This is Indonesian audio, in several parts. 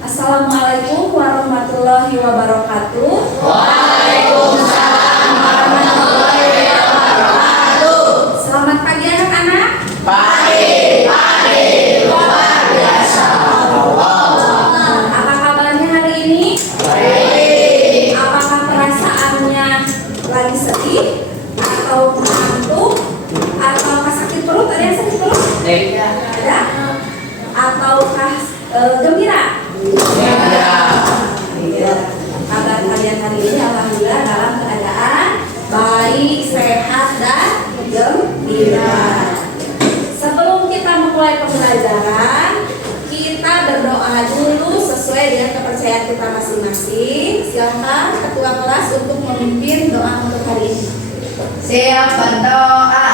Assalamualaikum warahmatullahi wabarakatuh. Waalaikumsalam warahmatullahi wabarakatuh. Selamat pagi anak-anak. Pagi luar biasa. Apa kabarnya hari ini? Baik. Apakah perasaannya lagi sedih atau ngantuk atau sakit perut? Ada yang sakit perut? Ada? Ataukah gembira? Iya. Kabar kalian hari ini alhamdulillah dalam keadaan baik, sehat dan gembira. Sebelum kita memulai pembelajaran, kita berdoa dulu sesuai dengan kepercayaan kita masing-masing. Silakan ketua kelas untuk memimpin doa untuk hari ini. Siap berdoa.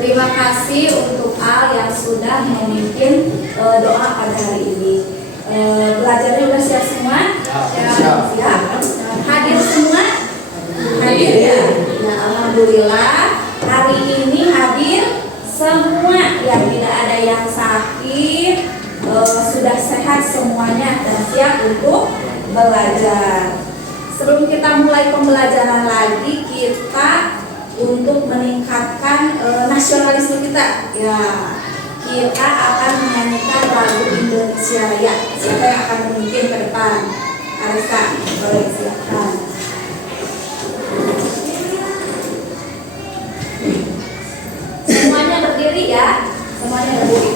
Terima kasih untuk Al yang sudah memimpin doa pada hari ini. Belajarnya sudah siap semua? Siap. Hadir semua? Hadir ya? Nah, alhamdulillah hari ini hadir semua, yang tidak ada yang sakit, sudah sehat semuanya dan siap untuk belajar. Sebelum kita mulai pembelajaran lagi, kita untuk meningkatkan nasionalisme kita, ya kita akan menyanyikan lagu Indonesia Raya. Siapa yang akan memimpin ke depan? Arisa, boleh silakan. Semuanya berdiri ya, semuanya berdiri.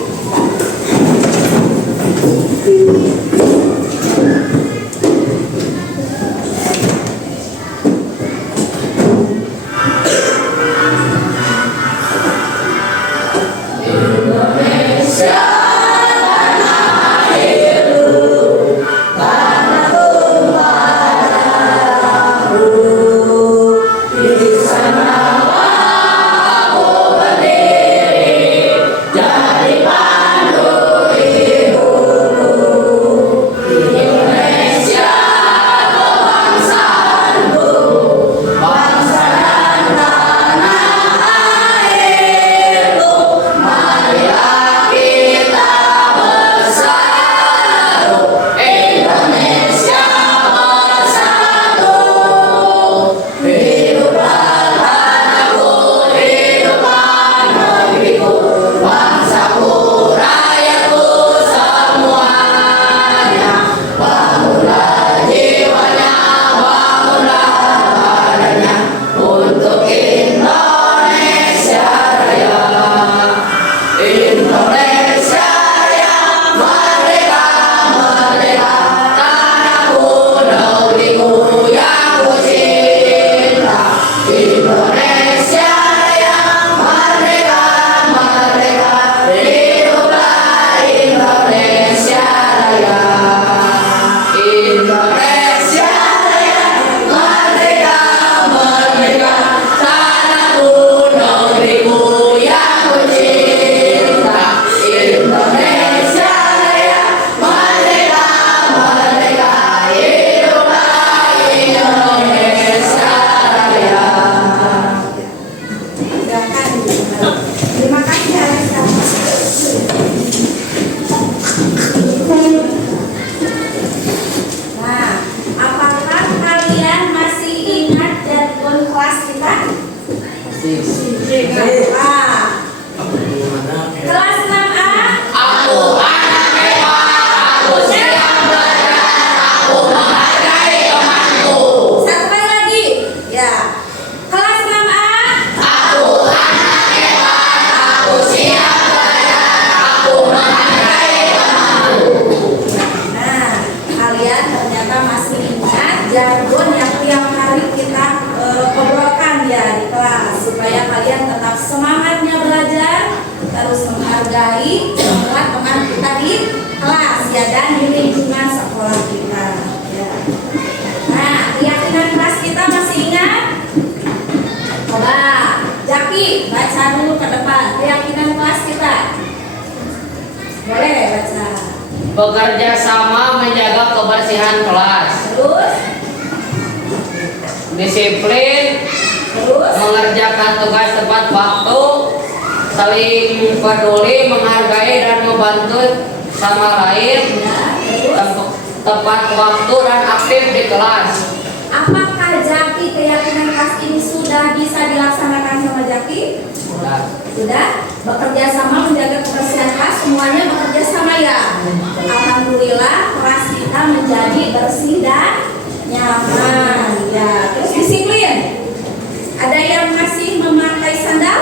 jargon yang tiap hari kita obrolkan ya di kelas supaya kalian tetap semangatnya belajar, terus menghargai semua teman kita di kelas ya dan di lingkungan sekolah kita. Ya. Nah, keyakinan kelas kita masih ingat? Coba, Jaki baca dulu ke depan keyakinan kelas kita. Boleh baca. Bekerja sama menjaga kebersihan kelas. Terus, Disiplin, terus. mengerjakan tugas tepat waktu, saling peduli, menghargai dan membantu sama lain, Ya, terus. tepat waktu dan aktif di kelas. Apakah Jaki keyakinan kelas ini sudah bisa dilaksanakan sama Jaki? Sudah. Bekerja sama menjaga kebersihan kelas, semuanya bekerja sama ya. Alhamdulillah kelas kita menjadi bersih dan nyaman. Ya. Terus disiplin. Ada yang masih memakai sandal?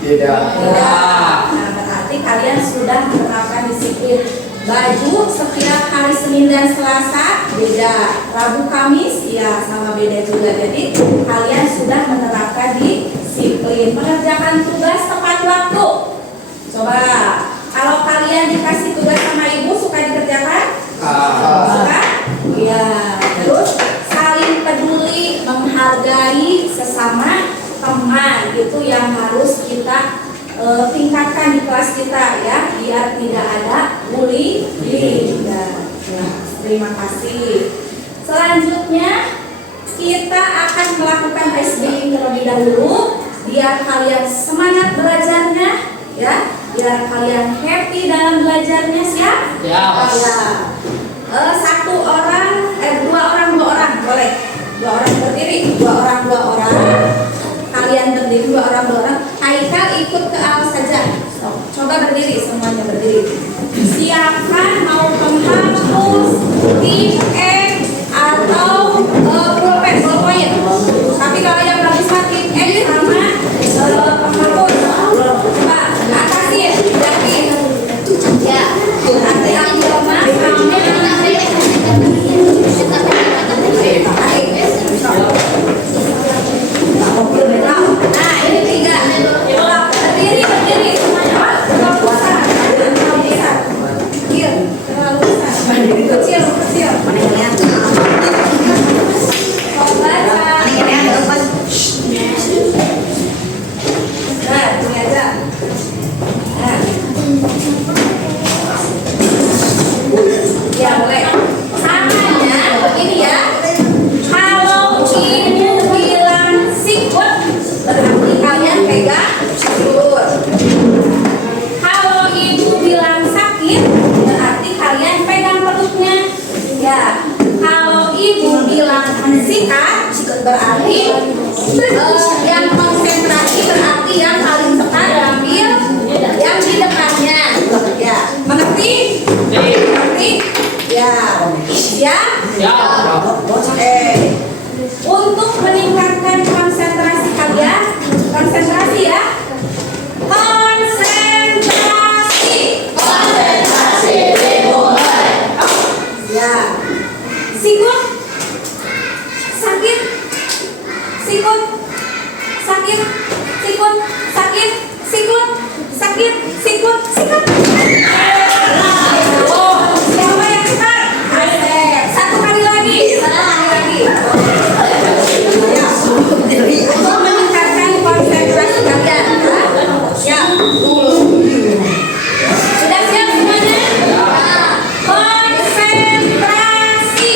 Tidak. Tidak. Nah, berarti kalian sudah menerapkan disiplin. Baju setiap hari Senin dan Selasa beda, Rabu Kamis ya sama beda juga. Jadi kalian sudah menerapkan disiplin, mengerjakan tugas tepat waktu. Coba kalau kalian dikasih tugas sama ibu suka dikerjakan? Suka? Ya. Terus saling peduli, menghargai sesama teman itu yang harus kita tingkatkan di kelas kita ya, biar tidak ada bullying. Ya, terima kasih. Selanjutnya kita akan melakukan SBI terlebih dahulu biar kalian semangat belajarnya ya, biar kalian happy dalam belajarnya siap? Ya. Dua orang boleh. Dua orang berdiri, dua orang. Kalian berdiri, dua orang. Haikal ikut ke awal saja. Coba berdiri, semuanya berdiri. Siapkan mau penghapus, tim atau pulpen, ballpoint. Tapi kalau yang bagus tim sama penghapus. Coba atasin, yakin. Ya, hati-hati mas, nah ini tiga. Berdiri semuanya. Kecil. Nah, ini aja. Nah. Ya boleh. Caranya begini ya. Kalau ibu bilang sikut, berarti kalian pegang sikut. Kalau ibu bilang sakit, berarti kalian pegang perutnya. Ya. Kalau ibu bilang mensikat, berarti yang konsentrasi berarti yang paling tepat ambil yang di depannya. Ya. Mengerti? Mengerti? Ya. Siap? Ya. Oke. Untuk meningkatkan konsentrasi kalian, konsentrasi ya. Konsentrasi dimulai. Ya. Sikut. Sakit. Sikut. Sakit. Sikut. Sakit. Sikut. Sakit. Sikut. Sikut. Siapa yang cepat? Satu kali lagi. Ya. Untuk meningkatkan konsentrasi kalian. Ya. Sudah siap semuanya? Konsentrasi.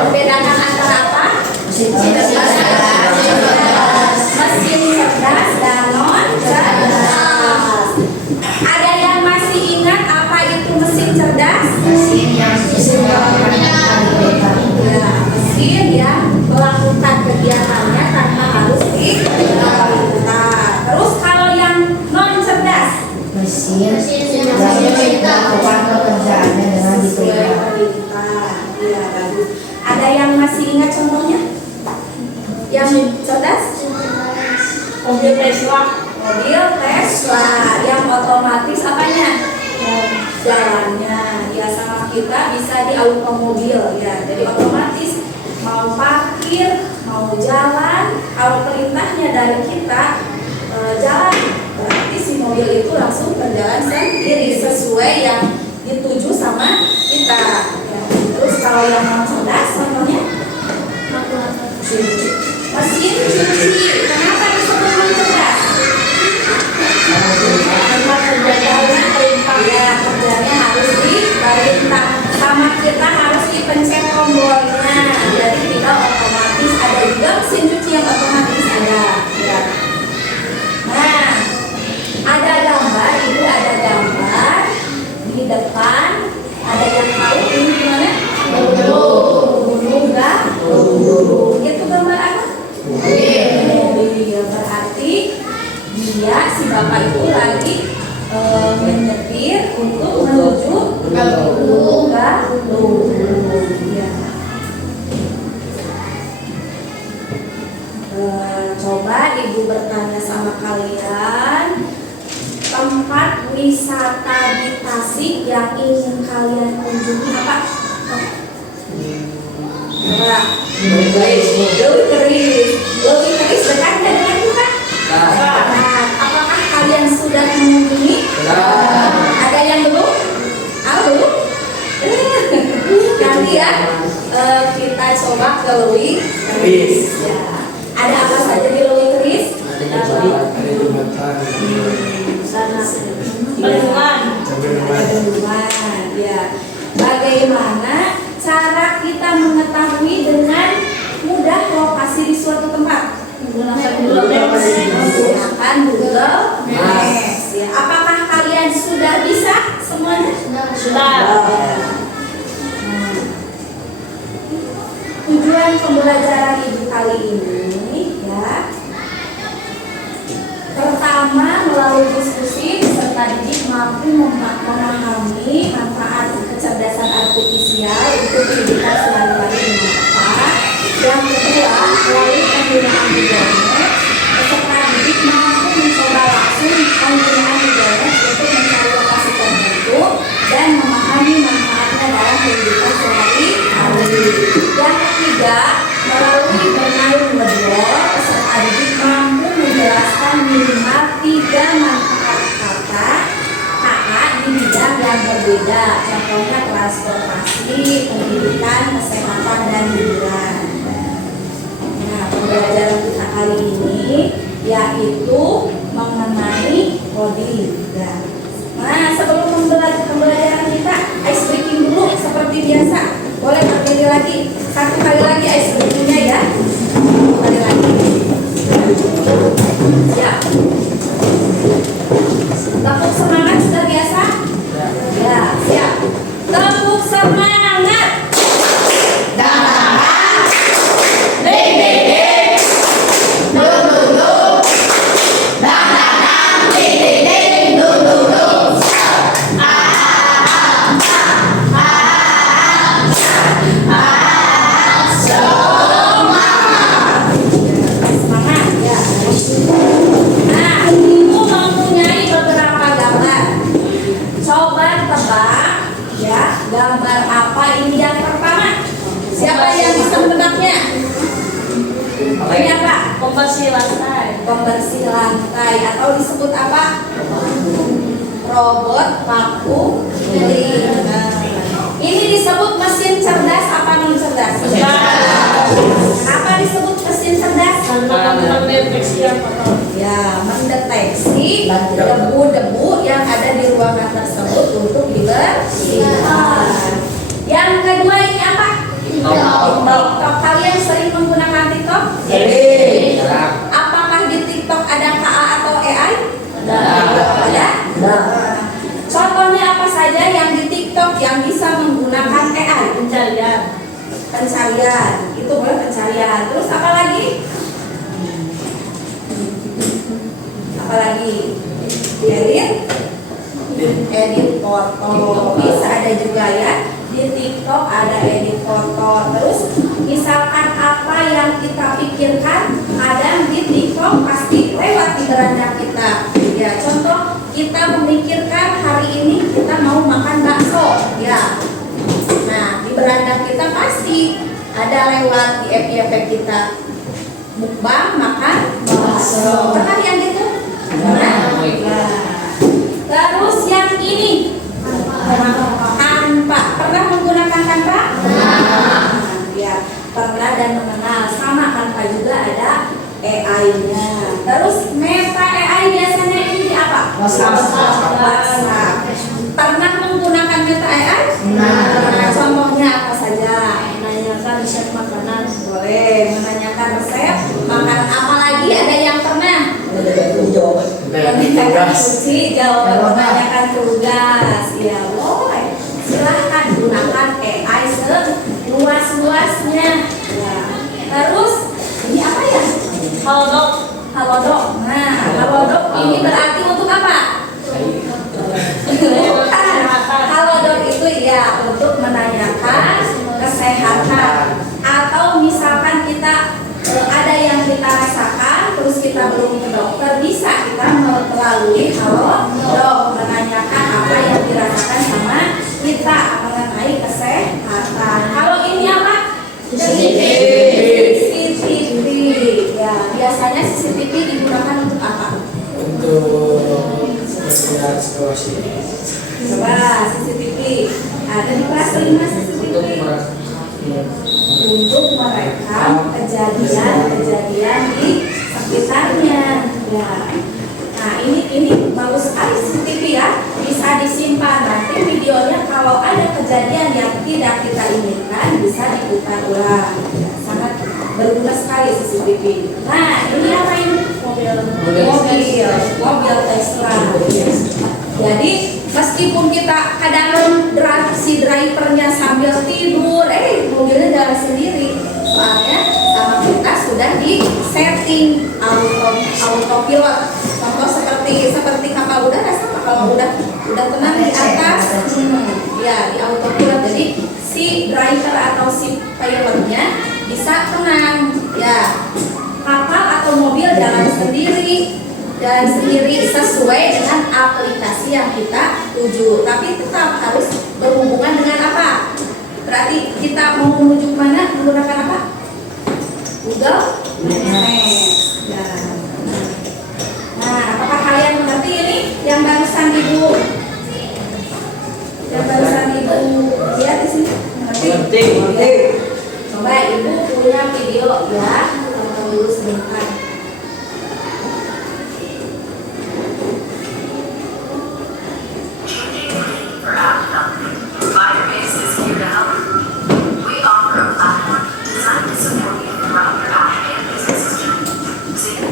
Membedakan antara apa? Mesin cerdas dan non cerdas. Ada yang masih ingat apa itu mesin cerdas? Mesin yang Ya, mesin yang melakukan kegiatannya tanpa harus diperintah. Terus kalau yang non cerdas? mesin yang melakukan pekerjaannya dengan diperintah. Iya, bagus. Ada yang masih ingat contohnya? Yang cerdas? Mobil Tesla. Mobil Tesla yang otomatis apanya? Jalannya. Ya, sama kita bisa di auto mobil ya. Jadi otomatis mau parkir, mau jalan, kalau perintahnya dari kita jalan, berarti si mobil itu langsung berjalan sendiri sesuai yang dituju sama kita. Ya. Terus kalau yang non cerdas contohnya mesin cuci. Kenapa disebut non cerdas? Karena ya kerjanya harus diperintah sama kita, harus dipencet tombolnya. Jadi tidak otomatis. Ada juga mesin cuci yang otomatis ada. Ya. Nah, ada gambar, ibu ada gambar di depan. Ada yang tahu ini gimana? Gunung Galunggung. Itu gambar apa? Mobil. Berarti dia si bapak itu lagi menyetir untuk menuju Gunung Galunggung. Ya. Coba ibu bertanya sama kalian, tempat wisata di Tasik yang ingin kalian kunjungi apa? Dewi Keris dekatnya dengan kita. Nah, apakah kalian sudah mengunjungi? Ada yang belum? Belum? Nanti ya kita coba ke Lewi Keris. Ya. Ada apa saja di Lewi Keris? Bendungan. Ya. Bagaimana cara kita mengetahui dengan mudah lokasi di suatu tempat? Menggunakan Google Maps. Ya. Apakah kalian sudah bisa semuanya? Sudah. Tujuan pembelajaran ibu kali ini ya, pertama melalui diskusi serta didik mampu memahami manfaat kecerdasan artifisial untuk kehidupan sehari-hari bermanfaat. Yang kedua, melalui penggunaan Google Maps, peserta didik mampu mencoba langsung penggunaan Google Maps untuk mencari lokasi tertentu dan memahami manfaatnya dalam kehidupan sehari-hari. Yang ketiga, melalui bermain wordwall, peserta didik mampu menjelaskan minimal 3 manfaat kata di bidang yang berbeda. Contohnya transportasi, pendidikan, kesehatan, dan hiburan. Nah, pembelajaran kita kali ini yaitu mengenai coding. Nah, sebelum pembelajaran kita ice breaking dulu seperti biasa. Boleh berdiri lagi, satu kali lagi ice breakingnya ya. Satu kali lagi. Ya. Tepuk semangat sudah biasa? Ya, siap. Tepuk semangat. Gambar apa ini yang pertama? Siapa yang bisa menebaknya? Ini apa? Pembersih lantai. Pembersih lantai atau disebut apa? Robot vakum cleaner. Ini disebut mesin cerdas apa non cerdas? Kenapa disebut mesin cerdas? Mendeteksi yang kotor. Ya, mendeteksi debu-debu yang ada di ruangan tersebut untuk dibersihkan. Yang kedua ini apa? Timbel. pencarian, itu boleh pencarian. Terus apa lagi? Apalagi? Edit foto. Bisa ada juga ya. Di TikTok ada edit foto. Terus misalkan apa yang kita pikirkan, kadang di TikTok pasti lewat di beranda kita. Ya, contoh kita memikirkan hari ini kita mau makan bakso, ya. Nah, di beranda kita pasti ada lewat di FYP kita mukbang makan bakso. Pernah yang gitu? Pernah? Terus yang ini Canva. Pernah menggunakan Canva? Ya, pernah dan mengenal. Sama Canva juga ada AI-nya. Terus Meta AI biasanya ini apa? WhatsApp. Pernah menggunakan Meta AI? Nah, contohnya apa saja? Menanyakan resep makanan, boleh. Menanyakan resep makanan, apalagi ada yang pernah menanyakan kunci jawaban, menanyakan tugas. Ya boleh. Silahkan gunakan AI seluas-luasnya. Ya. Terus ini apa ya? Halodoc. Halodoc. Nah, Halodoc ini berarti untuk apa? Halodoc itu ya untuk menanyakan kesehatan, atau misalkan kita ada yang kita rasakan terus kita belum ke dokter, bisa kita melalui Halodoc menanyakan apa yang dirasakan sama kita mengenai kesehatan. Kalau ini apa? CCTV. Ya, biasanya CCTV digunakan untuk apa? Untuk melihat situasi. Coba CCTV ada di kelas 5 CCTV untuk merekam kejadian-kejadian di sekitarnya. Ya. Nah, ini bagus sekali CCTV ya, bisa disimpan nanti videonya. Kalau ada kejadian yang tidak kita inginkan bisa diputar ulang. Ya, sangat berguna sekali CCTV. Nah, ini apa ini? Mobil Tesla. Jadi meskipun kita kadang si drivernya sambil tidur, mobilnya jalan sendiri. Soalnya sama kita sudah di setting autopilot. Contoh seperti kapal udara sama, kalau udah tenang di atas, ya di autopilot. Jadi si driver atau si pilotnya bisa tenang, ya. Kapal atau mobil jalan sendiri sesuai dengan aplikasi yang kita tuju, tapi tetap harus berhubungan dengan apa? Berarti kita mau menuju mana menggunakan apa? Google Maps. Ya. Nah, apakah kalian mengerti ini yang barusan ibu lihat di sini? Mengerti? Coba ibu punya video ya, tonton dulu sebentar. Firebase is here to help. We offer a platform designed to support you throughout your app and business system. See?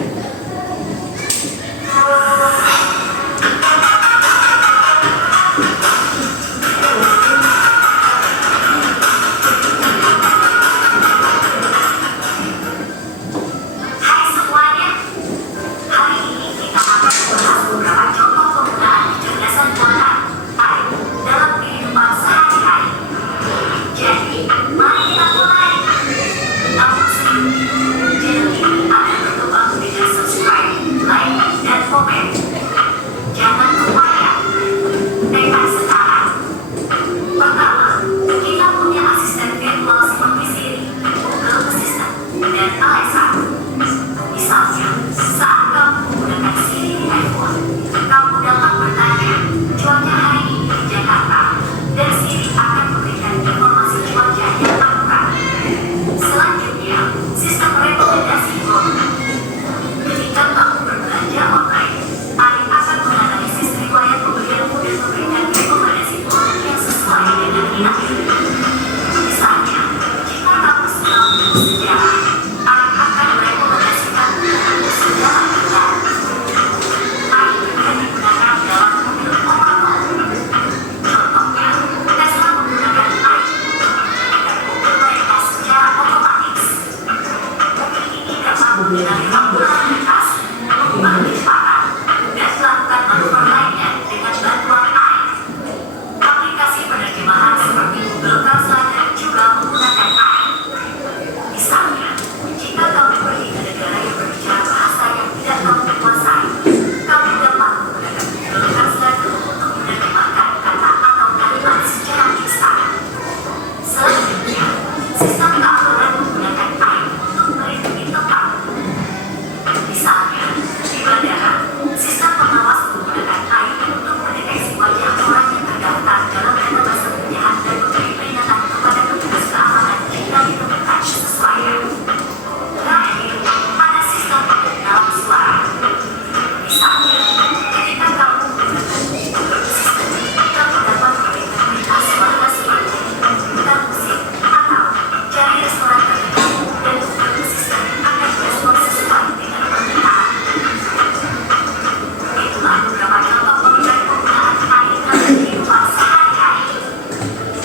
mengenali waktu lalu lintas, mengubah kecepatan, dan melakukan manuver lainnya dengan bantuan AI. Aplikasi penerjemahan seperti Google Translate juga menggunakan AI. Misalnya, jika kamu pergi ke negara yang berbicara bahasa yang tidak kamu kuasai, kamu dapat menggunakan Google Translate untuk menerjemahkan kata atau kalimat secara instan. Selanjutnya, sistem keamanan menggunakan AI untuk melindungi tempat. Misalnya, di bandara, sistem pengawas menggunakan AI untuk mendeteksi wajah orang yang terdaftar dalam database penjahat dan memberi peringatan kepada petugas keamanan jika ditemukan sesuatu. Terakhir, ada sistem pengenal suara. Misalnya, ketika kamu menggunakan Google Assistant, kamu dapat memberikan perintah suara seperti putar musik atau cari restoran terdekat, dan Google Assistant akan merespon sesuai dengan permintaan. Itulah beberapa contoh penunjang penggunaan AI dalam kehidupan sehari-hari.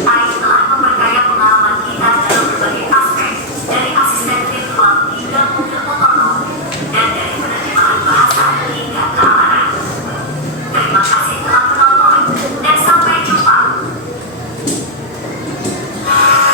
AI telah memperkaya pengalaman kita dalam berbagai aspek, dari asisten virtual hingga mobil otonom, dan dari penerjemahan bahasa hingga keamanan. Terima kasih telah menonton, dan sampai jumpa. Nah,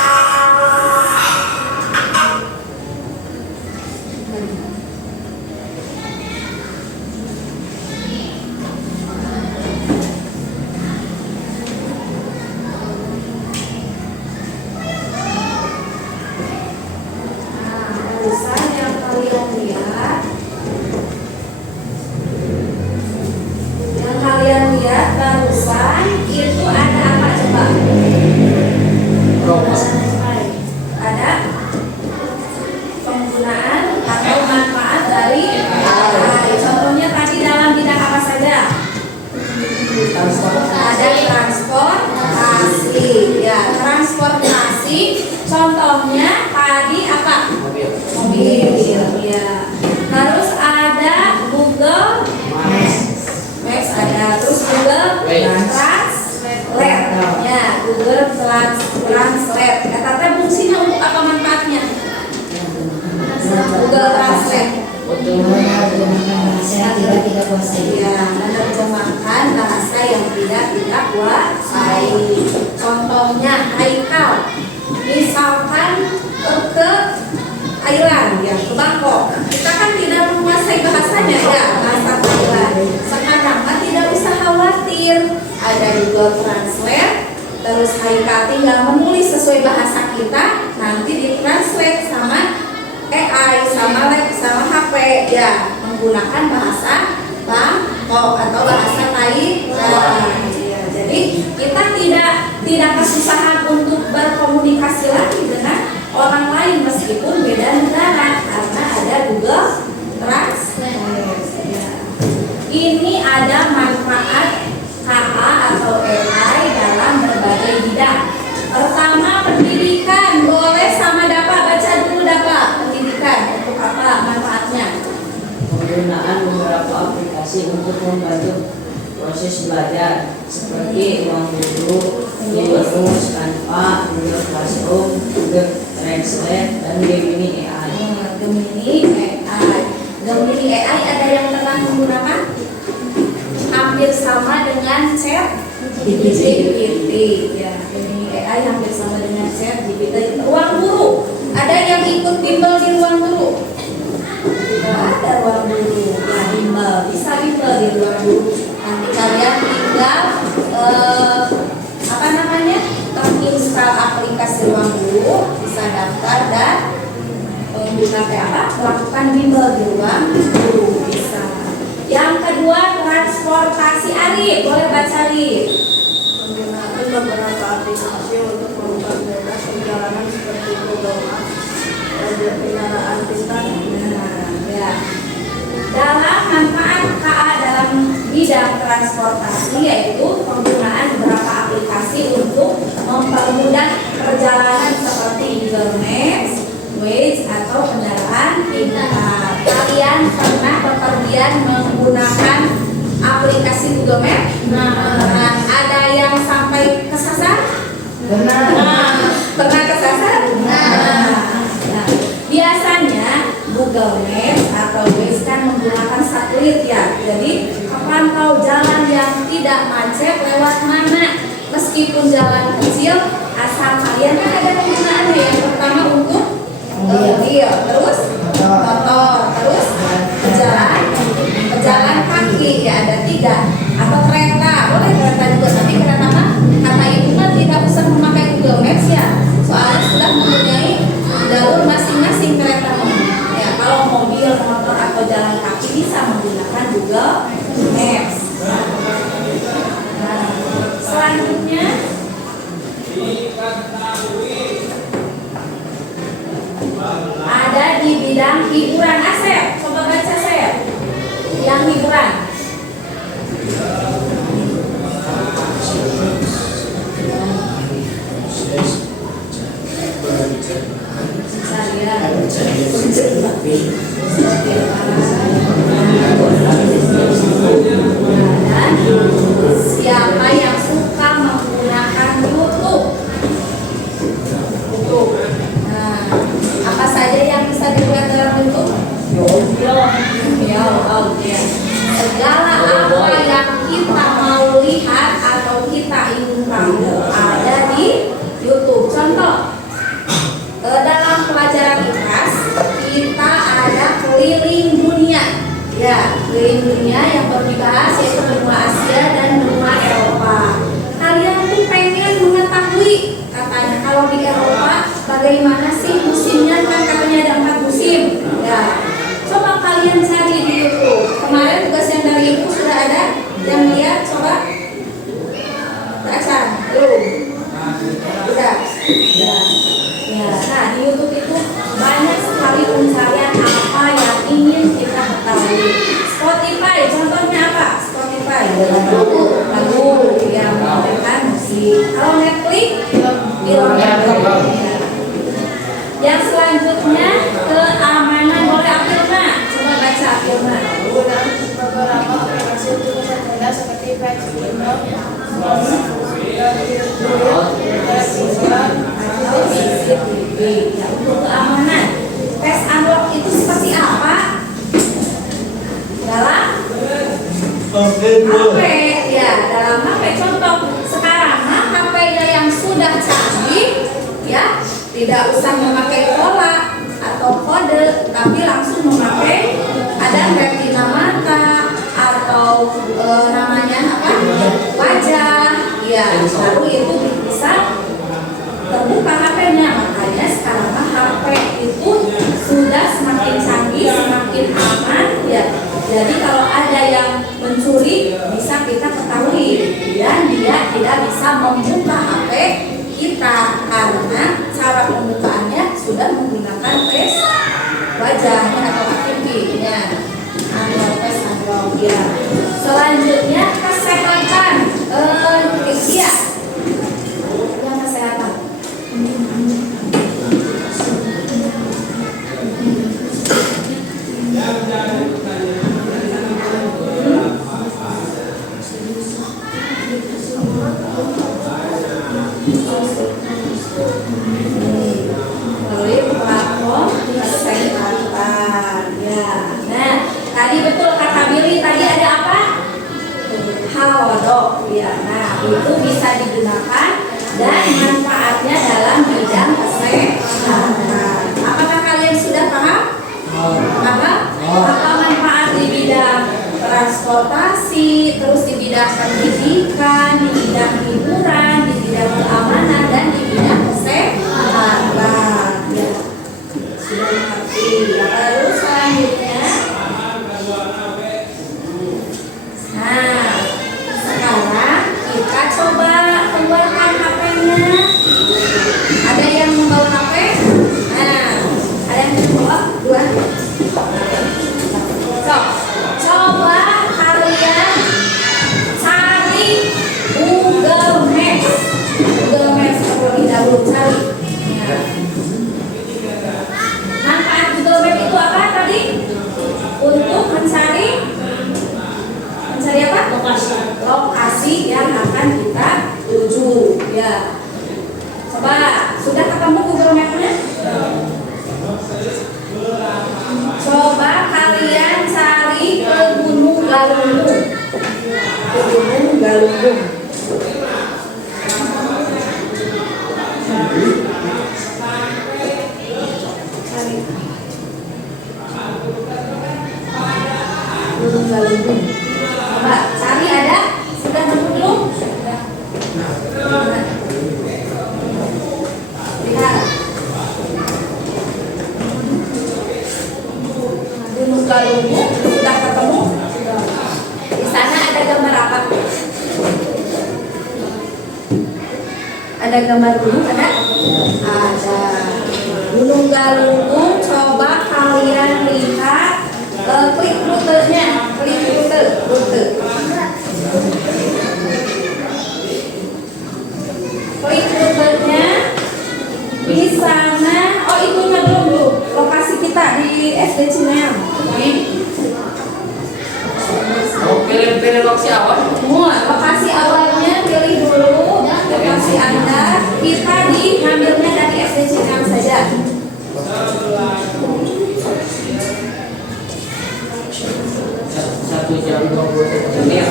barusan yang kalian lihat barusan itu ada apa coba? Ada penggunaan atau manfaat dari AI. Contohnya tadi dalam bidang apa saja? Ada transportasi, ya transportasi. Contohnya tadi apa? Mobil, ya. Terus ada Google Maps, ada terus Google Translate, ya Google Translate. Kata fungsinya untuk apa manfaatnya? Google Translate. Saya tidak kuasai. Ya, menerjemahkan bahasa yang tidak kuasai. Contohnya Haikal, misalkan ke Thailand, ya ke Bangkok. Kita kan tidak menguasai bahasanya, ya bahasa Thailand. Sekarang kan tidak usah khawatir, ada Google Translate. Terus Haikal tinggal menulis sesuai bahasa kita, nanti ditranslate sama AI, sama HP, ya menggunakan bahasa Bangkok atau bahasa Thailand. Ya, jadi kita tidak kesusahan untuk berkomunikasi lagi dengan orang lain meskipun beda negara karena ada Google Translate. Ya. Ini ada manfaat KA atau AI dalam berbagai bidang. Pertama, pendidikan. Boleh sama Dapak baca dulu Dapak. Pendidikan untuk apa manfaatnya? Penggunaan beberapa aplikasi untuk membantu proses belajar seperti Ruang Guru, Rumus, Canva, Google Classroom, Google Translate, dan Gemini AI. Gemini AI ada yang pernah menggunakan? Hampir sama dengan ChatGPT. Ya, Gemini AI hampir sama dengan ChatGPT. Ruang Guru. Ada yang ikut bimbel di Ruang Guru? Tidak ada Ruang Guru. Ya, bimbel. Bisa bimbel di Ruang Guru. Nanti kalian tinggal menginstal aplikasi Ruang Guru, bisa daftar dan melakukan bimbel di Ruang Guru bisa. Yang kedua, transportasi. Arif, boleh baca Arif. Menggunakan beberapa aplikasi untuk membuat bebas perjalanan seperti Google Maps, radio kendaraan pintar. Ya. Dalam manfaat KA dalam bidang transportasi yaitu penggunaan beberapa aplikasi untuk mempermudah perjalanan seperti Google Maps, Waze atau kendaraan pintar. Kalian pernah bepergian menggunakan aplikasi Google Maps? Nah, ada yang sampai kesasar? Pernah kesasar? Nah, biasanya Google Maps ada di bidang hiburan. Asep, coba baca Asep. Yang hiburan. Dan siapa yang suka menggunakan YouTube? YouTube. Nah, apa saja yang bisa dilihat dalam YouTube? Ya, segala apa yang kita mau lihat atau kita ingin tahu ada di YouTube. Contoh, dalam pelajaran IPAS kita ada keliling dunia. Ya, keliling dunia yang dibahas yaitu benua Asia dan benua Eropa. Kalian tuh pengen mengetahui katanya kalau di Eropa bagaimana sih musimnya, kan katanya ada 4 musim. Ya, coba kalian cari di YouTube. Kemarin tugas yang dari Ibu sudah ada yang lihat, coba. Baca, belum? Udah. Ya. Ya, nah di YouTube itu banyak sekali pencarian apa yang ingin kita ketahui. Spotify, contohnya apa? Spotify, lagu yang menggunakan musik. Kalau Netflix, film. Yang selanjutnya keamanan. Boleh Afilma, coba baca Afilma. Penggunaan beberapa aplikasi untuk sepeda seperti Facebook, atau CCTV. Ya, untuk keamanan, tes unlock itu seperti apa? Dalam HP, ya dalam HP. Contoh sekarang, HP-nya yang sudah canggih, ya tidak usah memakai pola atau kode, tapi langsung memakai ada retina mata atau namanya apa? Wajah, ya baru itu bisa terbuka HP-nya. Makanya sekarang HP itu sudah semakin canggih, semakin aman, ya. Jadi kalau ada yang mencuri bisa kita ketahui dan dia tidak bisa membuka HP kita karena cara pembukaannya sudah menggunakan face wajahnya atau aktivitasnya. Face unlock, ya. Selanjutnya kesehatan. Iya. Yang kesehatan. Melalui platform kesehatan, ya. Nah, tadi betul kata Billy, tadi ada apa? Halodoc, ya. Nah, itu bisa digunakan dan manfaatnya dalam bidang kesehatan. Apakah kalian sudah paham? Apa manfaat di bidang transportasi, terus di bidang pendidikan, di bidang hiburan, di bidang keamanan, dan di bidang kesehatan. Ya. Sudah mengerti. Lalu selanjutnya, nah sekarang kita coba keluarkan HP-nya. Ada yang membawa HP? Nah, ada yang membawa? Dua. Coba kalian cari Google Maps. Google Maps terlebih dahulu cari. Nah. Manfaat Google Maps itu apa tadi? Untuk mencari apa? Lokasi yang akan kita tuju. Ya. Coba sudah ketemu Google Map-nya? Coba kalian cari ke Gunung Galunggung. Ke Gunung Galunggung. Cari Gunung Galunggung. Coba cari, ada? Sudah nemu belum? Sudah. Lihat. Gunung Galunggung sudah ketemu. Di sana ada gambar apa? Ada gambar gunung, ada? Ada. Gunung Galunggung lokasi awal. Lokasi awalnya pilih dulu lokasi Anda. Kita ngambilnya dari SD Cingam saja. Satu jam 20 menit.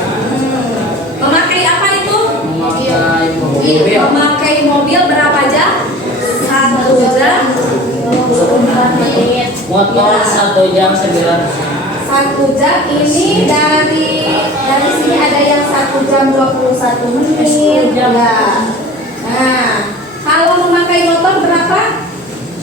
Memakai apa itu? Memakai mobil. Memakai mobil berapa jam? 1 jam. Motor 1 jam 9. 1 jam ini dari sini ada yang 1 jam 21 menit. Ya. Nah, kalau memakai motor berapa?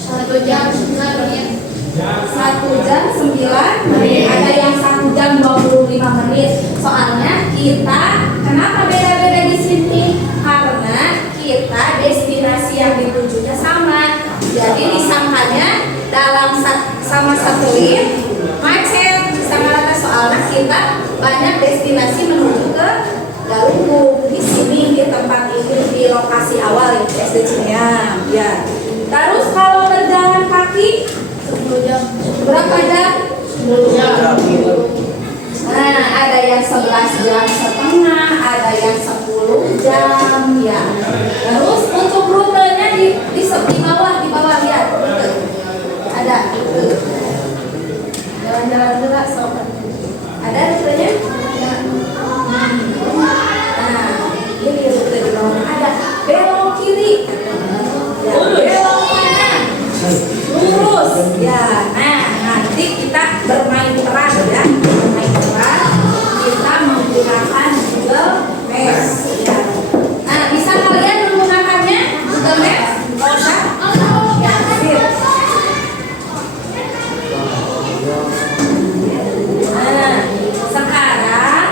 1 jam 9 menit. 1 jam 9 menit. Ada yang 1 jam 25 menit. Soalnya kita kenapa beda-beda di sini? Karena kita destinasi yang ditujunya sama. Jadi disangkanya dalam sama satelit macet. Disangka soalnya kita banyak destinasi menuju ke Galunggung. Di sini di tempat ini di lokasi awal ya SD Cingam. Ya. Terus kalau berjalan kaki 10 jam. berapa jam? 10 jam. Nah, ada yang 11 jam setengah, ada yang 10 jam ya. Terus untuk rutenya di bawah lihat. Ada jalan-jalan dulu sobat. Ada rutenya? Nah, ini rute di bawah. Ada belok kiri. Ya, belok kanan. Lurus. Ya, nah nanti kita bermain peran ya. Bermain peran. Kita menggunakan Google Maps ya. Nah, bisa kalian menggunakannya Google Maps? Bisa? Ya, sip. Nah, sekarang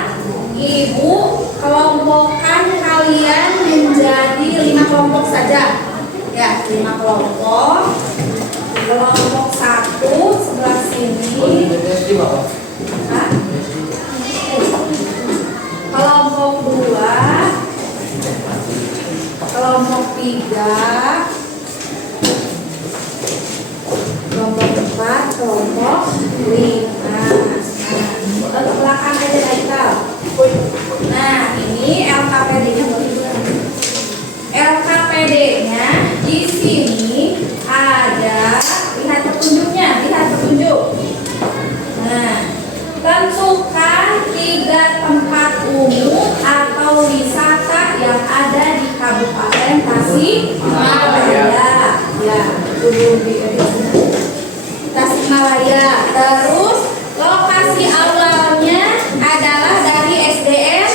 Ibu kelompokkan kalian menjadi 5 kelompok saja. Ya, 5 kelompok. Kelompok 1 sebelah sini. Hah? Kelompok 2. Kelompok 3. Kelompok 4. Kelompok 5. Nah, ke belakang aja kita. Nah, ini LKPD-nya LKPD-nya di sini ada, lihat petunjuknya, lihat petunjuk. Nah, tentukan 3 tempat umum atau wisata yang ada di Kabupaten Tasikmalaya. Ya, Tasikmalaya. Terus lokasi awalnya adalah dari SDN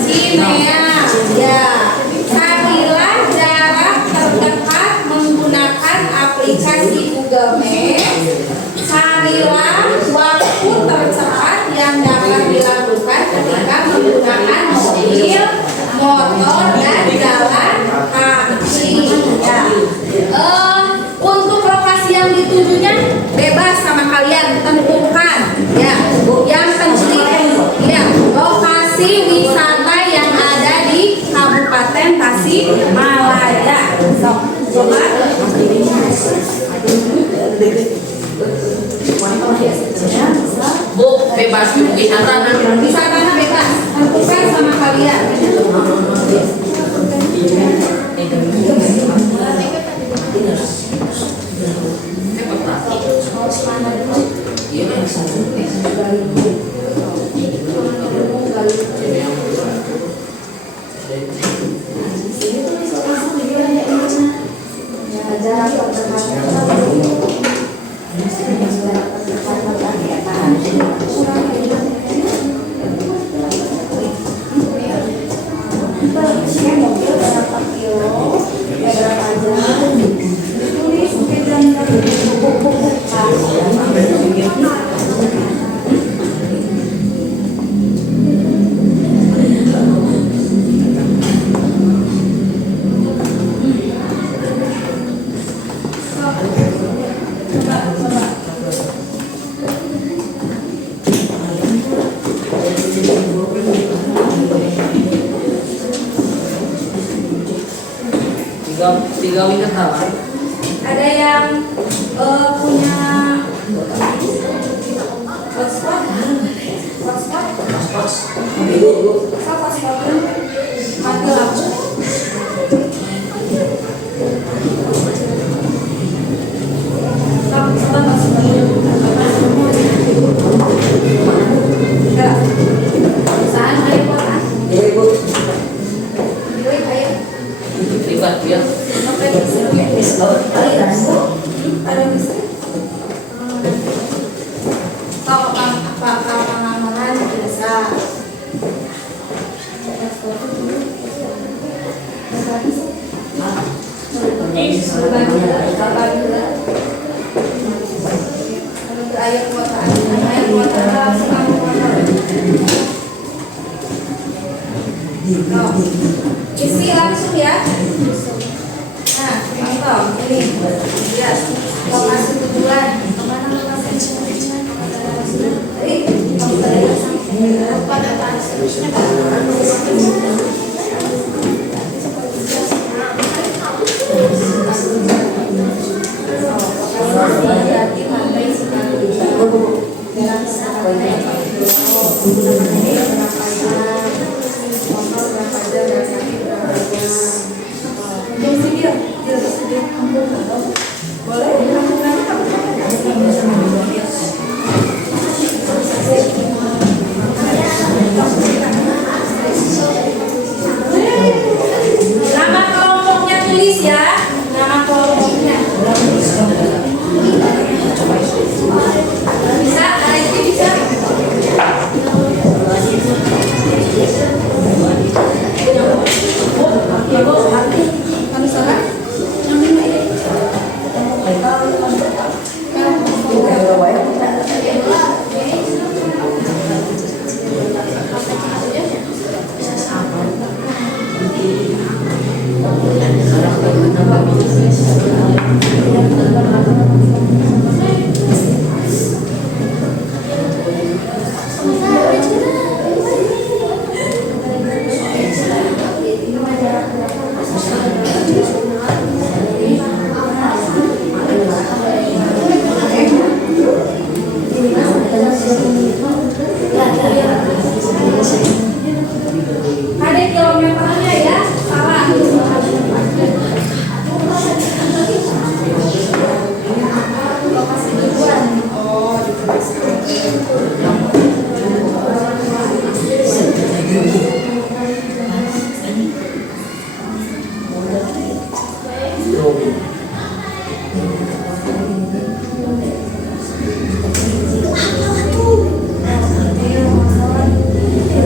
Cineam. Ya. Carilah jarak terdekat menggunakan aplikasi Google Maps. Carilah waktu tercepat yang dapat dilakukan ketika menggunakan mobil, motor, dan jalan kaki. Ya. Untuk lokasi yang ditujunya bebas sama kalian tentukan. Ya. Yang penting ya lokasi wisata yang ada di Kabupaten Tasikmalaya. Coba. Bu, bebas wisata. Wisata bebas. Tentukan sama kalian. Tiga winner apa? Ada yang punya hotspot? Hotspot? Apa sebabnya? Mati lampu. Enggak. Saan ayo Pak? Iya ibu. Woi, ayo. Ribet ya. Sampai di sini. Aliran bu. Ada di sini. Tahu apa pengamanan biasa. Air kuota isi langsung ya. Nah, mantap ini ya lokasi tujuan kemana lokasi nama kelompoknya tulis ya, nama kelompoknya. Bisa, Alexi bisa. Kami sana. Ada kilometernya ya, salah. Lokasi tujuan. Oh,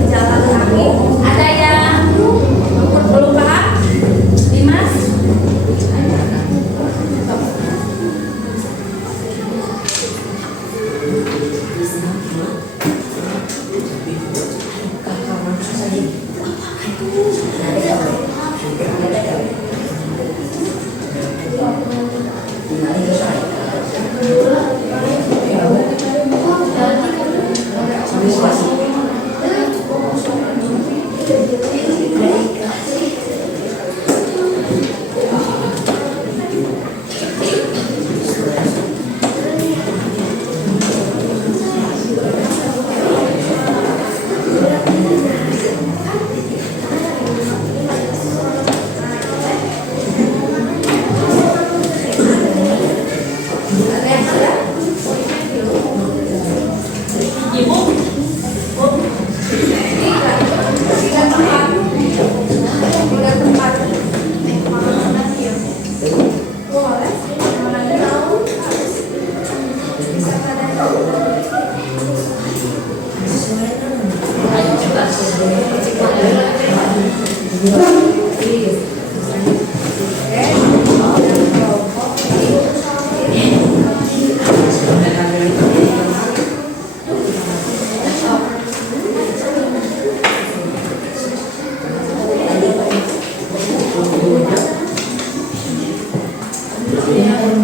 jalan kaki. Ada yang belum paham? Dimas?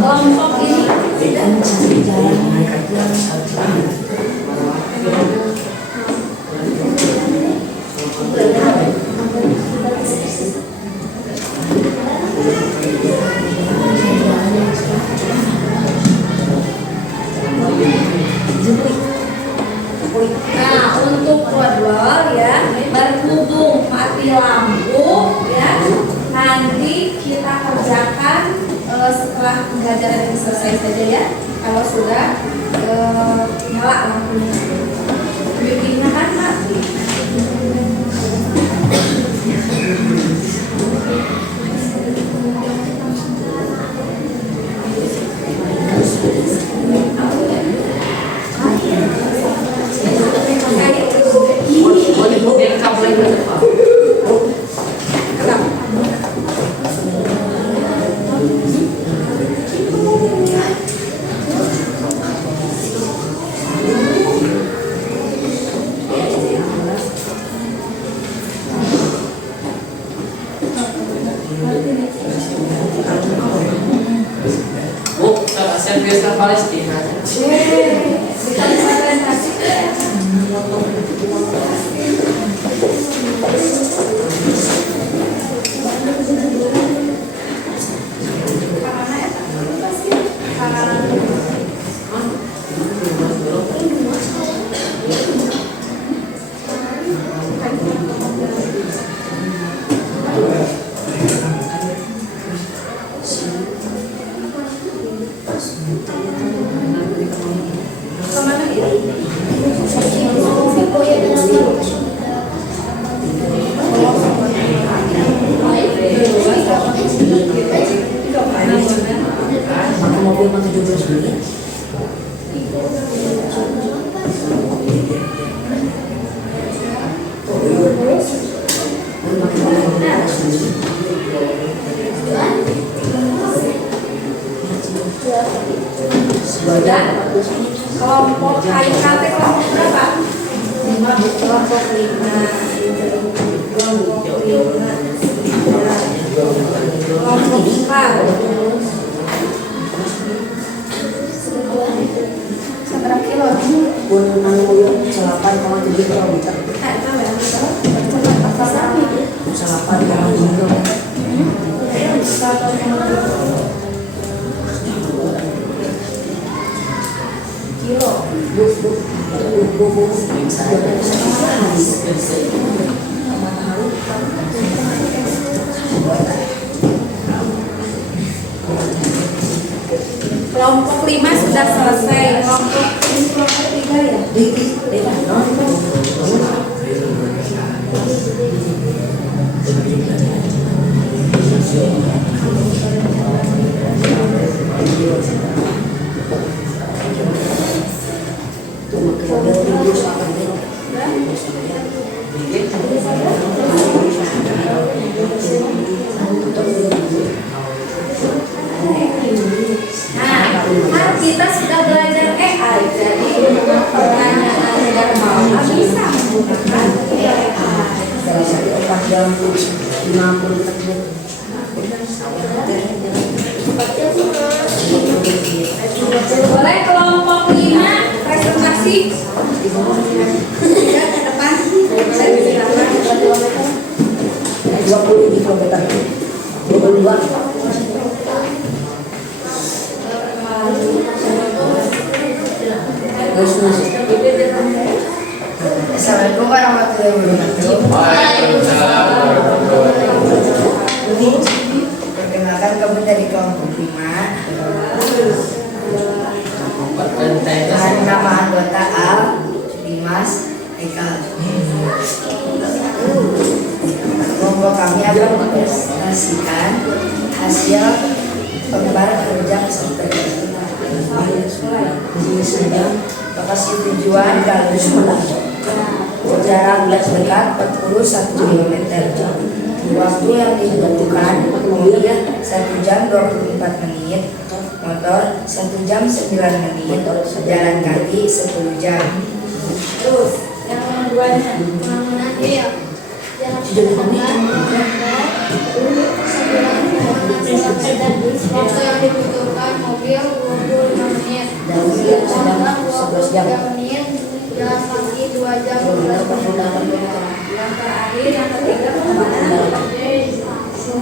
Kelompok ini nah untuk kodwal ya lampu ya. Nanti kita kerjakan setelah pembelajaran ini selesai saja ya. Kalau sudah nyala lampunya, bikinnya kan mati. Bu, saya biasa Palestina. Kemana ya? Pakai mobil mah 17 menit. Dan kelompok KIKT kelompok berapa? 5 kelompok 5 kelompok 4 seberapa kilo? Pun mobil 8,7 kilometer. 8,7 kilo. Kelompok 5 sudah selesai. Kelompok 3 ya? Nah, kan kita sudah belajar AI. Jadi untuk pertanyaan verbal bisa menggunakan AI. Salah satu 4 jam 50 menit. Boleh kelompok 5 presentasi. Ya, ke depan. Saya silakan. 20 kilometer. 22. Assalamualaikum warahmatullahi wabarakatuh. Perkenalkan, kami dari kelompok 5. Bahan nama anggota Al, Dimas, Eka. Kelompok kami akan mempresentasikan hasil pengembangan kerja peserta didik. Lokasi tujuan Galus jarak dekat 41 km. Waktu yang dibutuhkan mobil 1 jam 24 menit, motor 1 jam 9 menit, jalan kaki 10 jam. Terus yang keduanya. Waktu yang dibutuhkan mobil 25 menit, motor 23 menit, jalan kaki 2 jam 12 menit. Yang terakhir, yang ketiga kemana?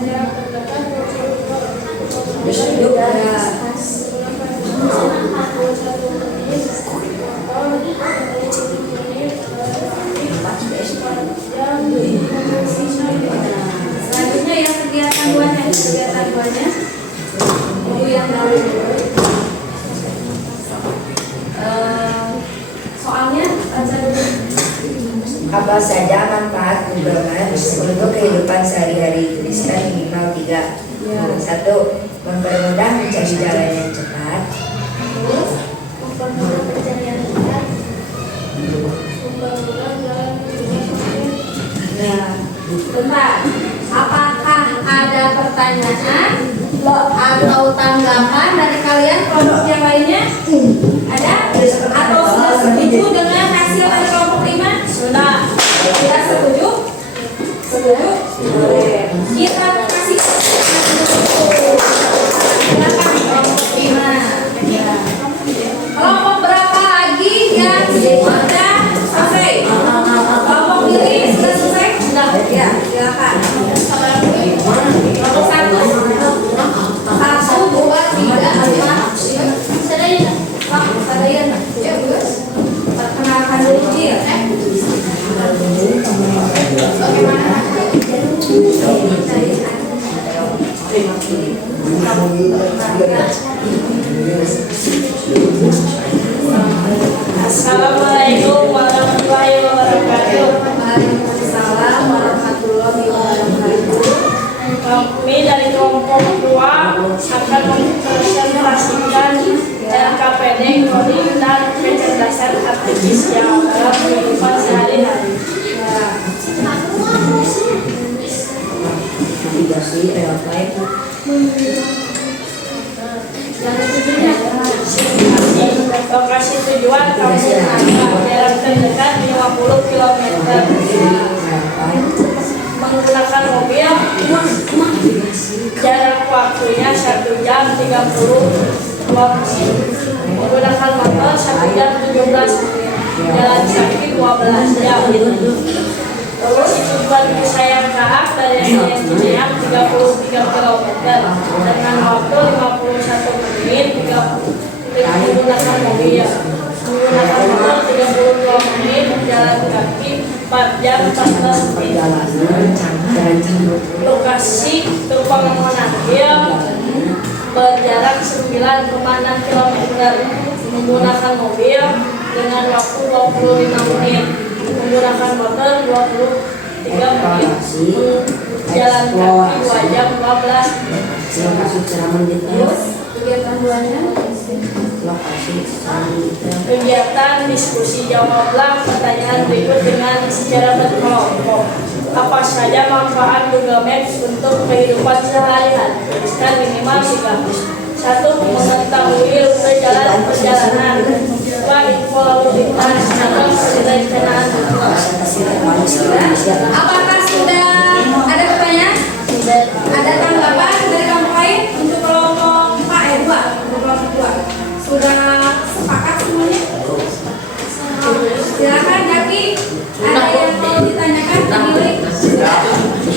Jarak terdekat 41 Bisa menit, hidup. jalan 41 menit, motor 40 menit, jalan kaki 4 jam 12 menit. Apa saja manfaat Google Maps untuk kehidupan sehari-hari? Tuliskan minimal 3. 1. Mempermudah mencari jalan yang cepat. Terus mempermudah pencarian tempat, mempermudah jalan Ya, bentar. Apakah ada pertanyaan atau tanggapan dari kalian kelompok yang lainnya? Ada? Atau sudah setuju dengan hasil dari kelompok 5? Sudah. Sudah setuju? Setuju? Kita kasih. Silakan kelompok 5. Ya. Kelompok berapa lagi yang sudah selesai? Kelompok ini sudah selesai? Sudah. Ya, silakan. Kelompok 1. 1, 2, 3, 4. Sadaya. Ya, bagus. Perkenalkan dulu dia. Bagaimana? Assalamualaikum warahmatullahi wabarakatuh. Waalaikumsalam warahmatullahi wabarakatuh. Kami dari kelompok 2 akan mempresentasikan LKPD, coding dan kecerdasan artifisial dalam kehidupan sehari-hari. Navigasi real time. Lokasi tujuan kampung Naga, jarak terdekat 50 km. Menggunakan mobil, jarak waktunya 1 jam 30 menit. Menggunakan motor 1 jam 17 menit. Jalan kaki 12 jam. Terus tujuan kesayangan Kaak dari Cineam 33 km dengan waktu 51 menit menggunakan mobil. Menggunakan motor 32 menit, jalan kaki 4 jam 14 menit. Lokasi Tupangamongan Hill berjarak 9,6 km menggunakan mobil dengan waktu 25 menit. Menggunakan motor 23 menit. Jalan kaki 2 jam 12 menit. Lokasi ceramah detail. Kegiatan bulannya Lokasi ceramah detail. Kegiatan diskusi jawablah pertanyaan berikut dengan secara berkelompok. Apa saja manfaat Google Maps untuk kehidupan sehari-hari? Dan minimal 3. 1. Mengetahui rute jalan perjalanan. 2. Info lalu lintas atau perencanaan. apakah sudah ada pertanyaan? Ada tanggapan dari kelompok lain untuk kelompok 2? Untuk kelompok 2 sudah sepakat semuanya? Silakan Jaki. Ada yang mau ditanyakan? Pemilik?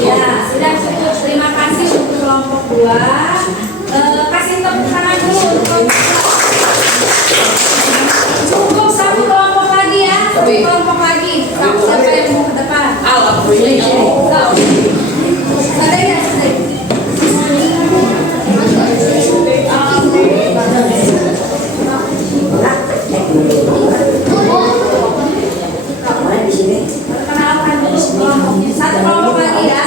Ya, sudah cukup. Terima kasih untuk kelompok 2. Kasih tepuk tangan dulu untuk kelompok 2. Cukup satu kelompok lagi ya. Satu kelompok lagi. Siapa yang mau ke depan? Sadaya. Perkenalkan dulu kelompoknya. Satu kelompok lagi ya.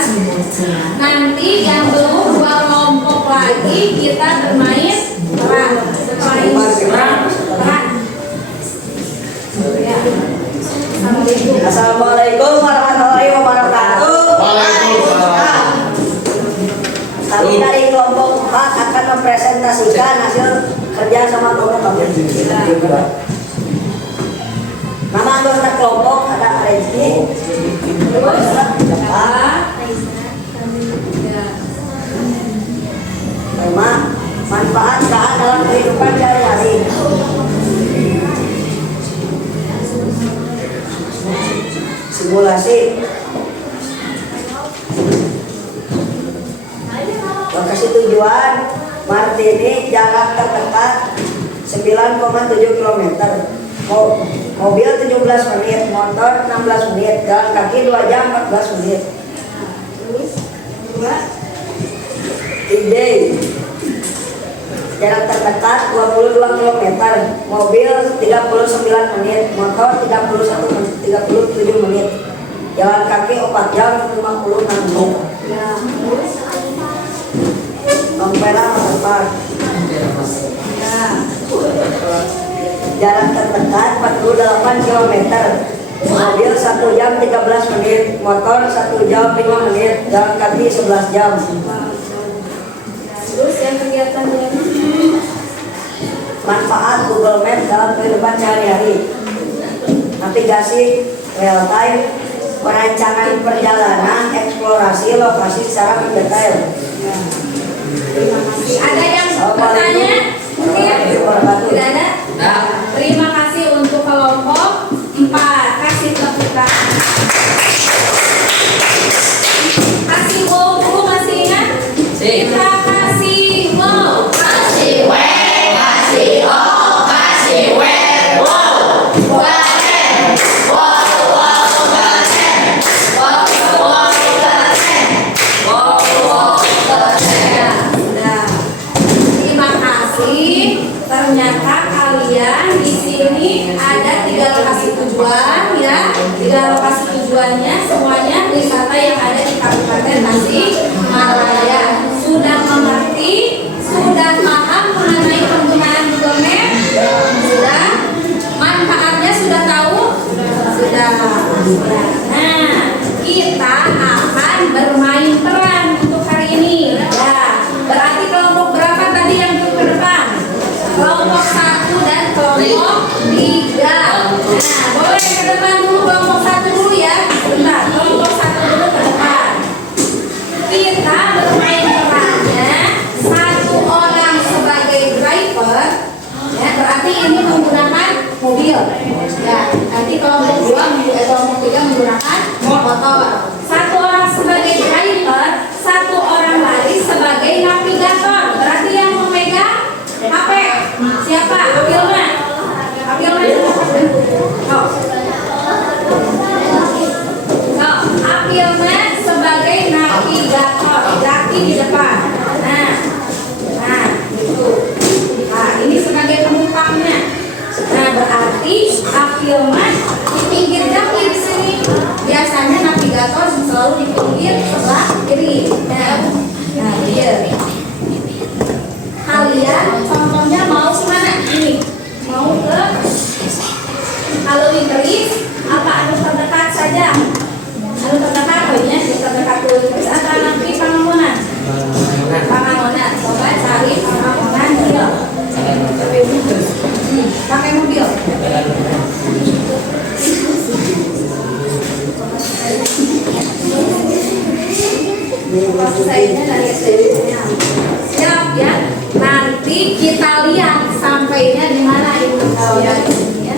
Nanti yang belum 2 kelompok lagi kita bermain peran. Peran. Ya. Assalamualaikum warahmatullahi wabarakatuh. Kami dari kelompok 4 akan mempresentasikan hasil kerja sama kelompok kami. Nama anggota kelompok ada Rezki, tema manfaat saat dalam kehidupan sehari-hari. Simulasi. Lokasi tujuan Martini, jarak terdekat 9,7 km. Mobil 17 menit, motor 16 menit, jalan kaki 2 jam 14 menit. Ide. Jarak terdekat 22 km, mobil 39 menit, motor 37 menit. jalan kaki 4 jam 56 menit. Ya, terus. Ampera 4. Ya. Jalan terdekat 48 km. Mobil 1 jam 13 menit, motor 1 jam 5 menit, jalan kaki 11 jam. Terus yang kegiatannya? Manfaat Google Maps dalam kehidupan sehari-hari. Navigasi real time, perancangan perjalanan, eksplorasi lokasi secara mendetail. Terima kasih. Ada yang bertanya? Mungkin? Tidak ada? Terima kasih untuk kelompok 4. Kasih tepuk tangan. Kasih wow dulu, masih ingat? Kita kasih wow. Kasih wow. Kasih o. Kasih wow. Wow. Keren. Wow. Wow. Keren. Wow. Wow. Keren. Wow. Wow. Keren. Nah, terima kasih. Ternyata kalian di sini ada 3 lokasi tujuan ya. 3 lokasi tujuannya semuanya wisata yang ada di Kabupaten Tasikmalaya. Sudah mengerti? Sudah paham mengenai penggunaan Google Maps? Sudah? Manfaatnya sudah tahu? Sudah. Nah, kita akan bermain peran untuk hari ini. Ya, berarti kelompok berapa tadi yang ke depan? Kelompok 1 dan kelompok 3. Nah, boleh ke depan dulu, kelompok 1 dulu ya. Bentar, kelompok 1 dulu ke depan. Kita bermain perannya 1 orang sebagai driver. Ya, berarti ini menggunakan mobil. Ya, nanti kelompok 3 menggunakan motor. 1 orang sebagai driver, 1 orang lagi sebagai navigator. Berarti yang memegang HP siapa? Apilma. Apilma. Apilma sebagai navigator. Laki di depan. Nah, gitu. Nah, ini sebagai penumpangnya. Nah, berarti Apilma di pinggir jaki di sini. Biasanya navigator selalu di pinggir sebelah kiri. Nah, dia. Kalian contohnya mau kemana? Ini mau ke kalau Inggris apa anu terdekat saja? Anu terdekat ya, terdekat ke Inggris atau nanti Pangamonan? Pangamonan, coba cari Pangamonan dia. Pakai mobil. Selesainya dari SDM-nya. Siap ya. Nanti kita lihat sampainya di mana itu kalau dari sini ya.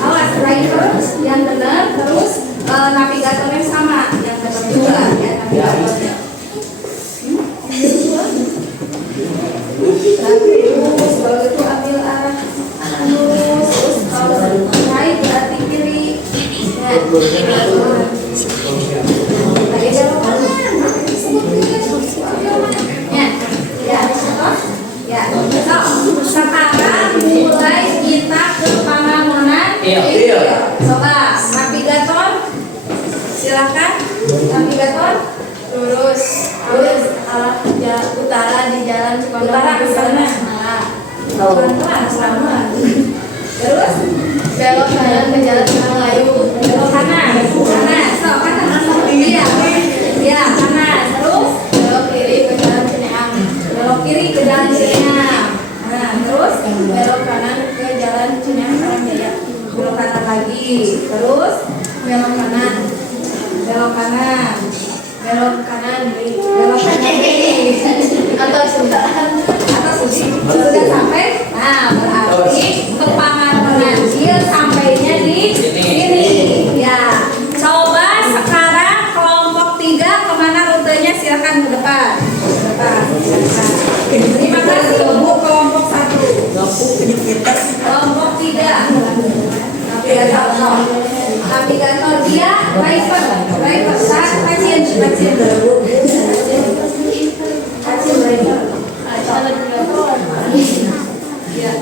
awas driver yang benar, terus navigatornya sama yang benar juga ya navigatornya. Terus kalau itu ambil arah lurus, terus kalau right berarti kiri. Ya, sekarang mulai kita ke pembangunan. Coba navigator, silakan navigator. Lurus arah utara di jalan Utara ke sana. Pelan-pelan, selamat. Terus belok kanan ke jalan Melayu. belok kanan, so kanan. Iya, ya kanan. Terus Belok kiri ke jalan Cineam. belok kiri ke jalan Cilenyang. Nah, terus Belok kanan ke jalan Cineam Karangjaya. belok kanan lagi. Terus Belok kanan. belok kanan. Belok kanan. Belok kanan kiri. Atau sudah. Atau sudah sampai. Nah, berarti ke Pangalengan Hill sampainya di sini. Ya. Coba sekarang kelompok 3 kemana rutenya, silakan ke depan. Terima kasih Bu kelompok 1. Kelompok 3. Navigator dia driver pasien driver. Ya.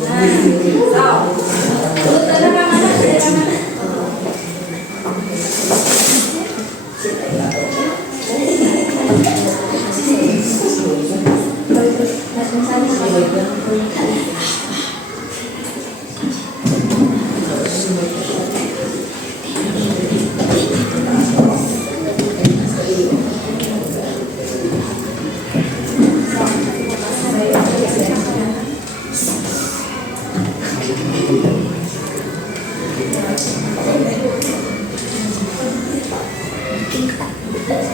Nah, rutenya kemana?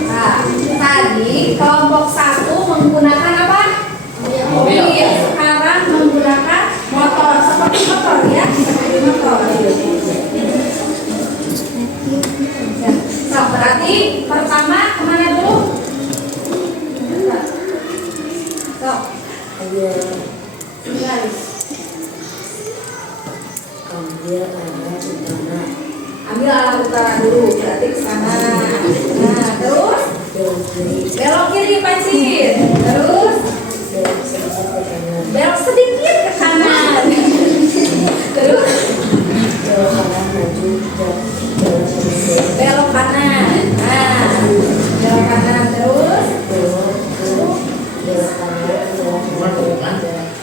Nah, tadi kelompok 1 menggunakan apa? Mobil. Sekarang menggunakan motor, seperti motor ya, seperti motor. Nah, berarti pertama kemana dulu? Sok. Ambil arah utara dulu, berarti ke sana. Nah, terus belok kiri Pacin. Terus belok sedikit ke kanan. Terus belok kanan. Nah, belok kanan terus.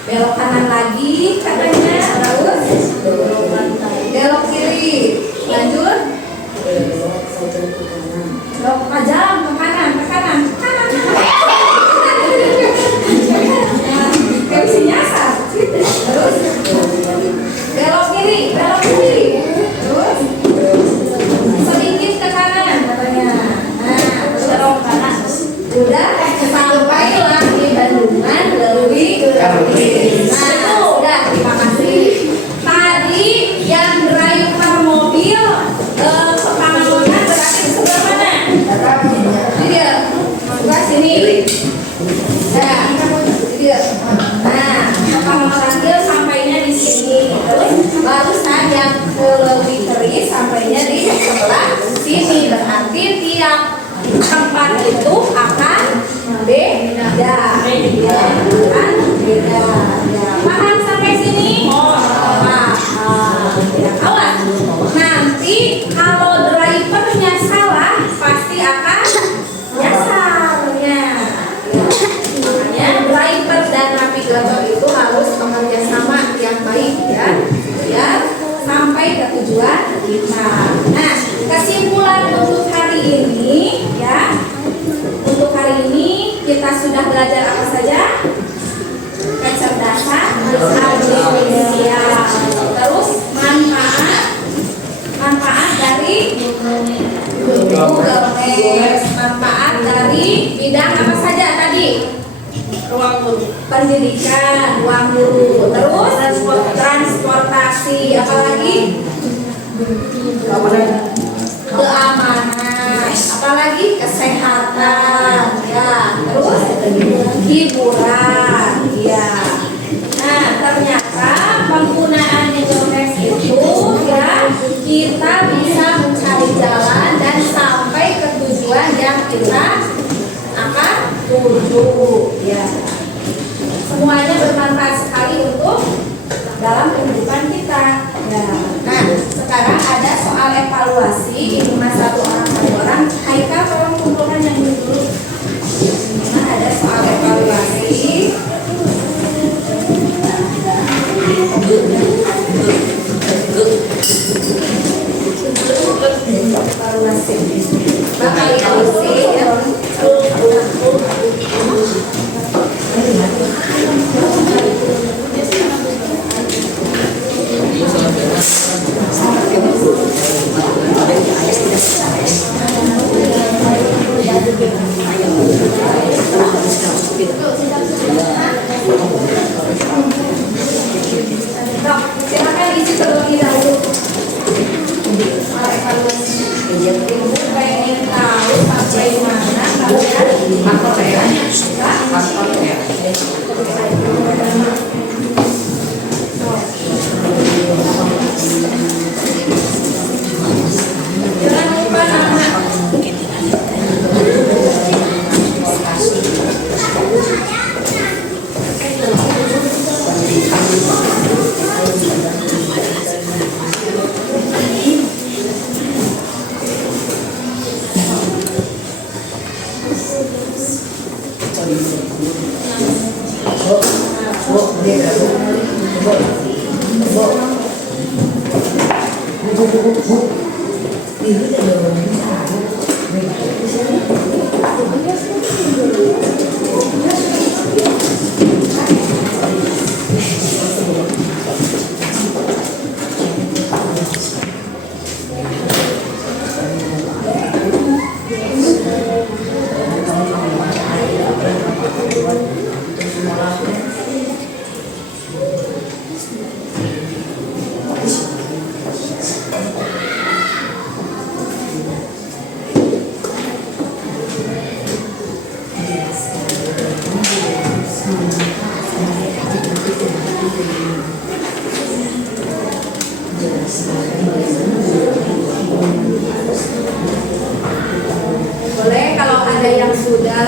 Belok kanan lagi katanya. Terus belok kiri. Lanjut. Belok tajam ke kanan. Gak bisa nyasar. Terus belok kiri. Terus sedikit ke kanan katanya. Nah, terus belok kanan. Udah sampailah di Bandungan lebih. Nah, sudah, terima kasih. Tadi yang driver mobil ke Pangalengan berarti di sebelah mana? Dia buka sini. Nah, dia. Nah, Pangalengan Hill sampainya di sini. Terus barusan yang ke Lewiteri sampainya di sebelah sini. Berarti tiap tempat itu akan beda. Beda. Paham sampai sini? Paham. Ya, awas. Nanti kalau drivernya salah pasti akan nyasarnya. Makanya driver dan navigator itu harus bekerja sama yang baik ya, biar sampai ke tujuan kita. Nah, kesimpulan untuk hari ini ya. Untuk hari ini kita sudah belajar apa saja? Kecerdasan artifisial. Terus manfaat dari Google Maps, manfaat dari bidang apa saja tadi? Ruang guru, pendidikan, ruang guru, terus transportasi, apalagi keamanan, apalagi kesehatan, ya, terus hiburan, ya. Nah, ternyata penggunaan Indonex itu ya kita bisa mencari jalan dan sampai ke tujuan yang kita akan tuju, ya. Semuanya bermanfaat sekali untuk dalam kehidupan kita. Ya. Nah, sekarang ada soal evaluasi. Ini mas satu orang. Haikal tolong kumpulkan yang dulu. Nah, ada soal evaluasi. Evaluasi. Nah, kalian isi ya. Silakan isi terlebih dahulu. Soal evaluasi. Ibu pengen tahu sampai mana kalian jangan lupa nama. Boleh kalau ada yang sudah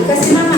Dikasih mama.